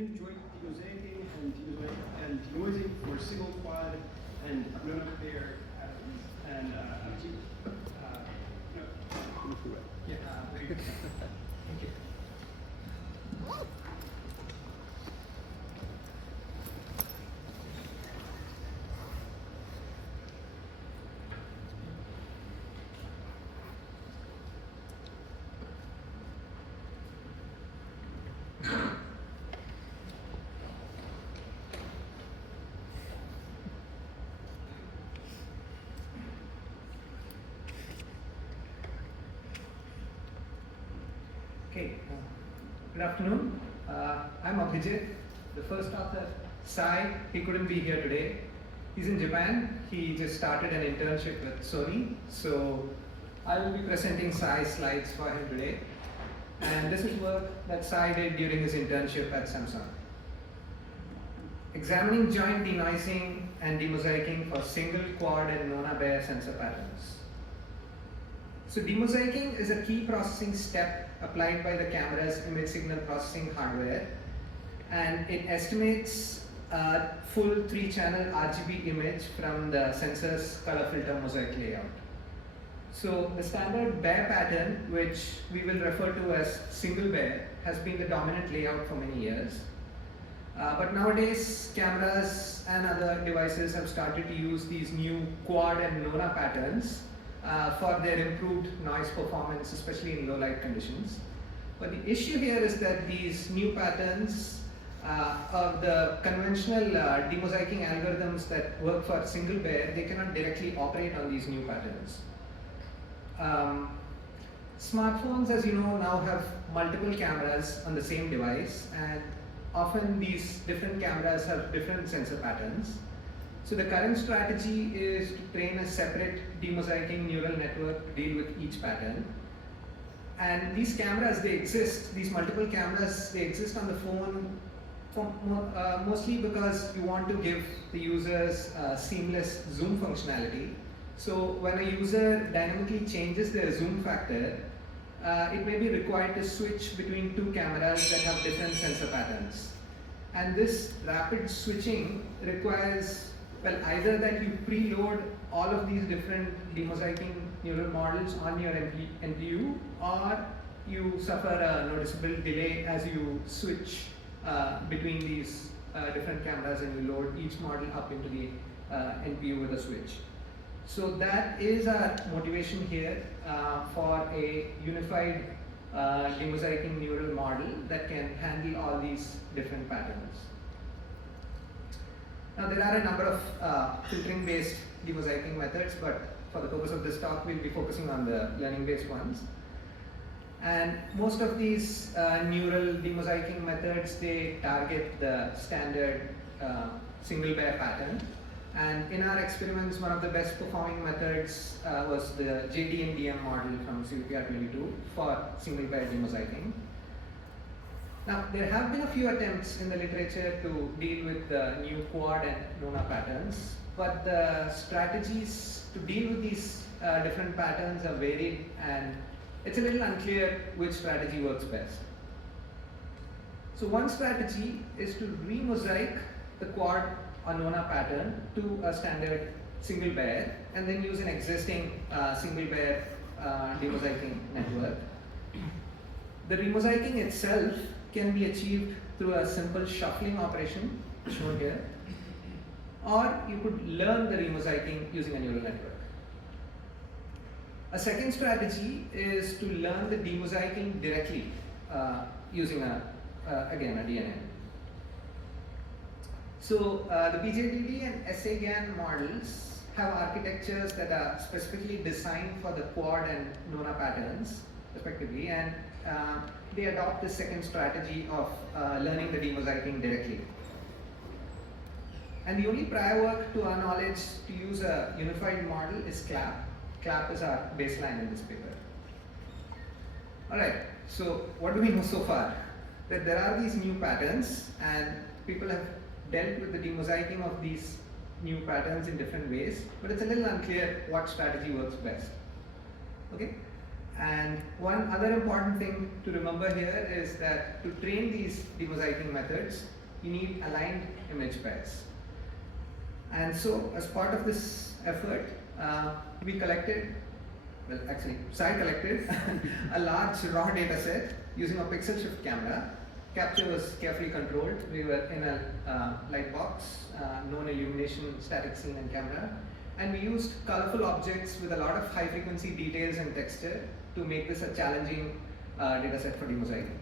enjoyed Demosaicing and Denoising for single quad and Nona-Bayer and yeah, very good. Thank you. Okay, good afternoon. I'm Abhijit, the first author. Sai, he couldn't be here today. He's in Japan. He just started an internship with Sony. So I will be presenting Sai's slides for him today. And this is work that Sai did during his internship at Samsung. Examining joint denoising and demosaicing for single, quad, and Nona-Bayer sensor patterns. So demosaicing is a key processing step applied by the camera's image signal processing hardware, and it estimates a full 3-channel RGB image from the sensor's color filter mosaic layout. So the standard Bayer pattern, which we will refer to as single Bayer, has been the dominant layout for many years. But nowadays, cameras and other devices have started to use these new quad and Nona patterns for their improved noise performance, especially in low light conditions. But the issue here is that these new patterns of the conventional demosaicing algorithms that work for single Bayer, they cannot directly operate on these new patterns. Smartphones, as you know, now have multiple cameras on the same device, and often these different cameras have different sensor patterns. So the current strategy is to train a separate demosaicing neural network to deal with each pattern. And these cameras, they exist, these multiple cameras, they exist on the phone mostly because you want to give the users seamless zoom functionality. So when a user dynamically changes their zoom factor, it may be required to switch between two cameras that have different sensor patterns. And this rapid switching requires, well, either that you preload all of these different demosaicing neural models on your NPU, or you suffer a noticeable delay as you switch between these different cameras and you load each model up into the NPU with a switch. So that is our motivation here for a unified demosaicing neural model that can handle all these different patterns. Now there are a number of filtering-based demosaicing methods, but for the purpose of this talk, we'll be focusing on the learning-based ones. And most of these neural demosaicing methods, they target the standard single Bayer pattern. And in our experiments, one of the best performing methods was the JDNDM model from CVPR 22 for single Bayer demosaicing. Now, there have been a few attempts in the literature to deal with the new quad and Nona patterns, but the strategies to deal with these different patterns are varied, and it's a little unclear which strategy works best. So one strategy is to remosaic the quad or Nona pattern to a standard single Bayer, and then use an existing single Bayer demosaicing network. The remosaicing itself can be achieved through a simple shuffling operation shown here, or you could learn the remosaicing using a neural network. A second strategy is to learn the demosaicing directly using again a DNN. So the BJDD and SAGAN models have architectures that are specifically designed for the quad and Nona patterns respectively, and they adopt the second strategy of learning the demosaicing directly. And the only prior work to our knowledge to use a unified model is CLAP. CLAP is our baseline in this paper. Alright, so what do we know so far? That there are these new patterns, and people have dealt with the demosaicing of these new patterns in different ways, but it's a little unclear what strategy works best. Okay? And one other important thing to remember here is that to train these demosaicing methods, you need aligned image pairs. And so, as part of this effort, we collected, well, actually, Sai collected a large raw data set using a pixel shift camera. Capture was carefully controlled. We were in a light box, known illumination, static scene, and camera. And we used colorful objects with a lot of high frequency details and texture to make this a challenging data set for demosaicing.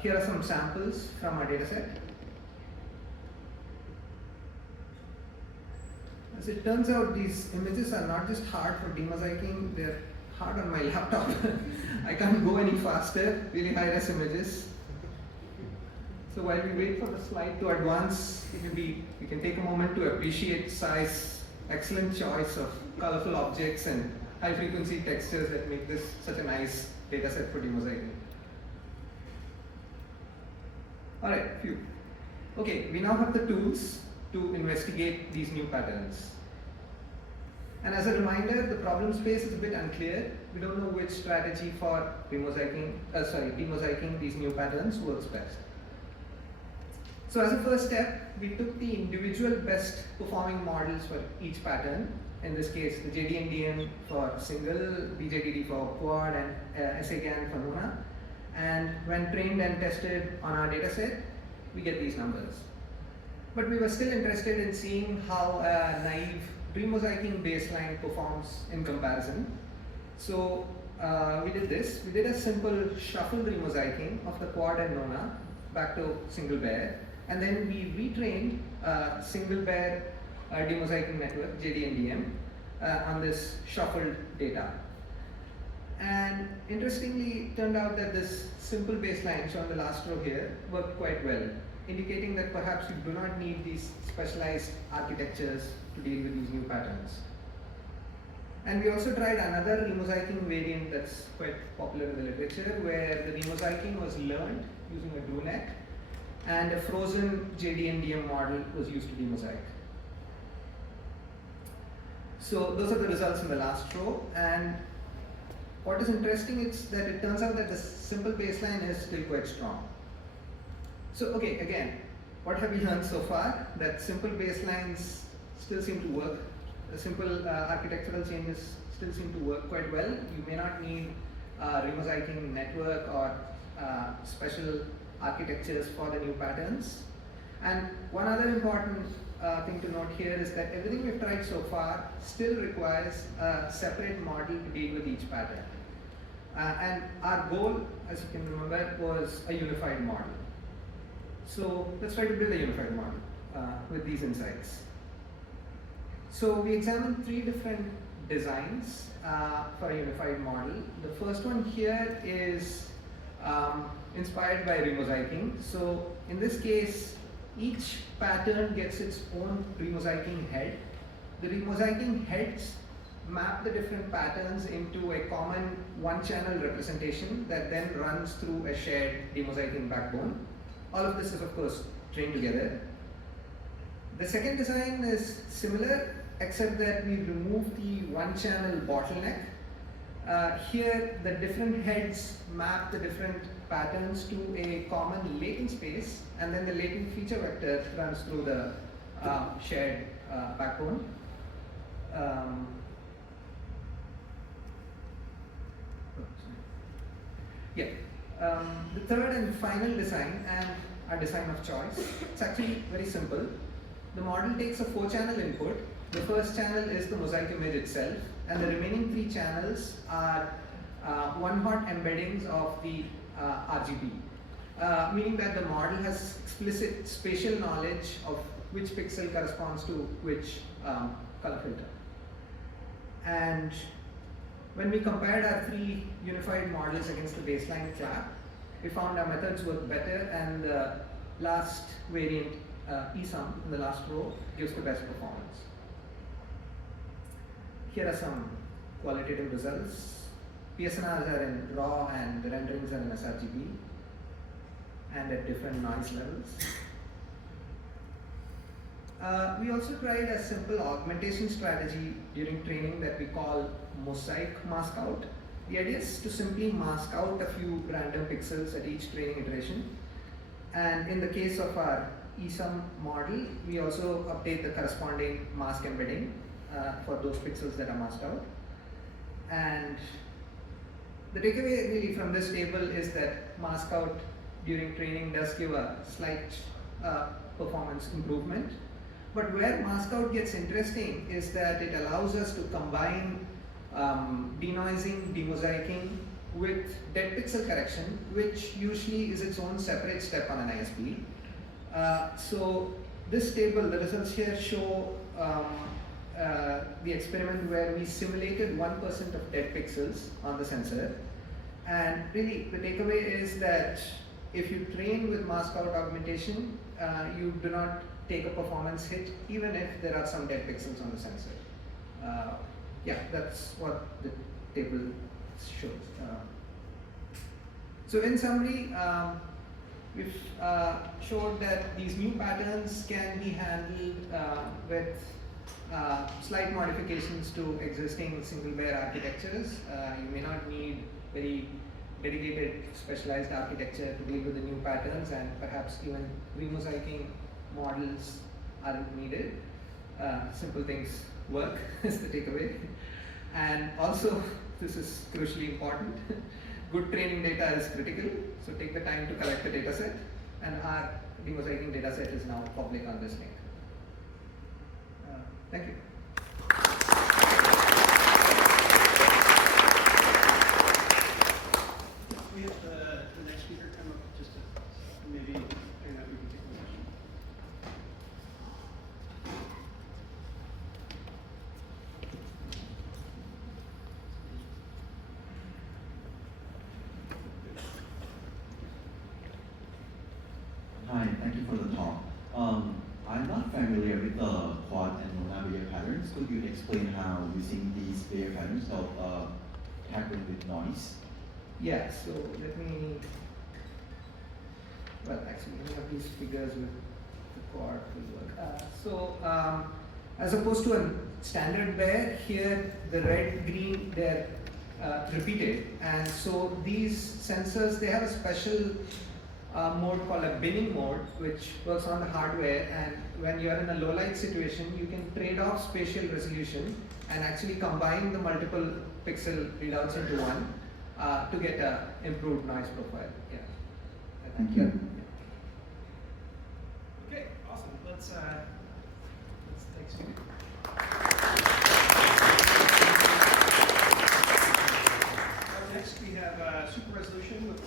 Here are some samples from our data set. As it turns out, these images are not just hard for demosaicing, they're hard on my laptop. I can't go any faster, really high-res images. So while we wait for the slide to advance, we can take a moment to appreciate Sai's excellent choice of colorful objects and high-frequency textures that make this such a nice data set for demosaicing. All right, phew. Okay, we now have the tools to investigate these new patterns. And as a reminder, the problem space is a bit unclear. We don't know which strategy for demosaicing these new patterns works best. So as a first step, we took the individual best performing models for each pattern. In this case, the JD&DM for single, BJDD for quad, and SAGAN for Nona. And when trained and tested on our dataset, we get these numbers. But we were still interested in seeing how a naive demosaicing baseline performs in comparison. So we did this. We did a simple shuffle demosaicing of the quad and Nona back to single Bayer. And then we retrained single Bayer demosaicing network, JD&DM, on this shuffled data. And interestingly, it turned out that this simple baseline shown in the last row here worked quite well, indicating that perhaps you do not need these specialized architectures to deal with these new patterns. And we also tried another demosaicing variant that's quite popular in the literature, where the demosaicing was learned using a glue net, and a frozen JD&DM model was used to demosaic. So those are the results in the last row. And what is interesting is that it turns out that the simple baseline is still quite strong. So okay, again, what have we learned so far? That simple baselines still seem to work. The simple architectural changes still seem to work quite well. You may not need demosaicing network or special architectures for the new patterns. And one other important thing to note here is that everything we've tried so far still requires a separate model to deal with each pattern. And our goal, as you can remember, was a unified model. So let's try to build a unified model with these insights. So we examined 3 different designs for a unified model. The first one here is inspired by demosaicing. So in this case, each pattern gets its own demosaicing head. The demosaicing heads map the different patterns into a common one-channel representation that then runs through a shared demosaicing backbone. All of this is, of course, trained together. The second design is similar, except that we remove the one-channel bottleneck. Here, the different heads map the different patterns to a common latent space, and then the latent feature vector runs through the shared backbone. The third and final design, and our design of choice, it's actually very simple. The model takes a 4-channel input. The first channel is the mosaic image itself, and the remaining 3 channels are one-hot embeddings of the RGB, meaning that the model has explicit spatial knowledge of which pixel corresponds to which color filter. And when we compared our 3 unified models against the baseline clap, we found our methods work better, and the last variant, ESUM, in the last row, gives the best performance. Here are some qualitative results. PSNRs are in RAW and the renderings are in sRGB and at different noise levels. We also tried a simple augmentation strategy during training that we call mosaic mask out. The idea is to simply mask out a few random pixels at each training iteration. And in the case of our ESUM model, we also update the corresponding mask embedding for those pixels that are masked out. And the takeaway really from this table is that mask out during training does give a slight performance improvement. But where mask out gets interesting is that it allows us to combine denoising, demosaicing with dead pixel correction, which usually is its own separate step on an ISP. So this table, the results here show the experiment where we simulated 1% of dead pixels on the sensor. And really, the takeaway is that if you train with mask out augmentation, you do not take a performance hit, even if there are some dead pixels on the sensor. Yeah, that's what the table shows. So in summary, we've showed that these new patterns can be handled with slight modifications to existing single-layer architectures. You may not need very dedicated, specialized architecture to deal with the new patterns, and perhaps even remosaicing models aren't needed. Simple things work is the takeaway. And also, this is crucially important, good training data is critical, so take the time to collect the data set, and our demosaicing data set is now public on this link. Thank you. We have the next speaker come up just to maybe, and that we can take a question. Hi, thank you for the talk. I'm not familiar with the quad and Nona-Bayer patterns. Could you explain how using these Bayer patterns help tackling with noise? Yeah, so let me, well, actually, any of these figures with the quad will work. As opposed to a standard Bayer, here the red, green, they're repeated. And so these sensors, they have a special mode called a binning mode, which works on the hardware, and when you're in a low light situation, you can trade off spatial resolution and actually combine the multiple pixel readouts into one to get a improved noise profile. Yeah. Thank you. Okay, awesome. Let's take some. Up next, we have super resolution with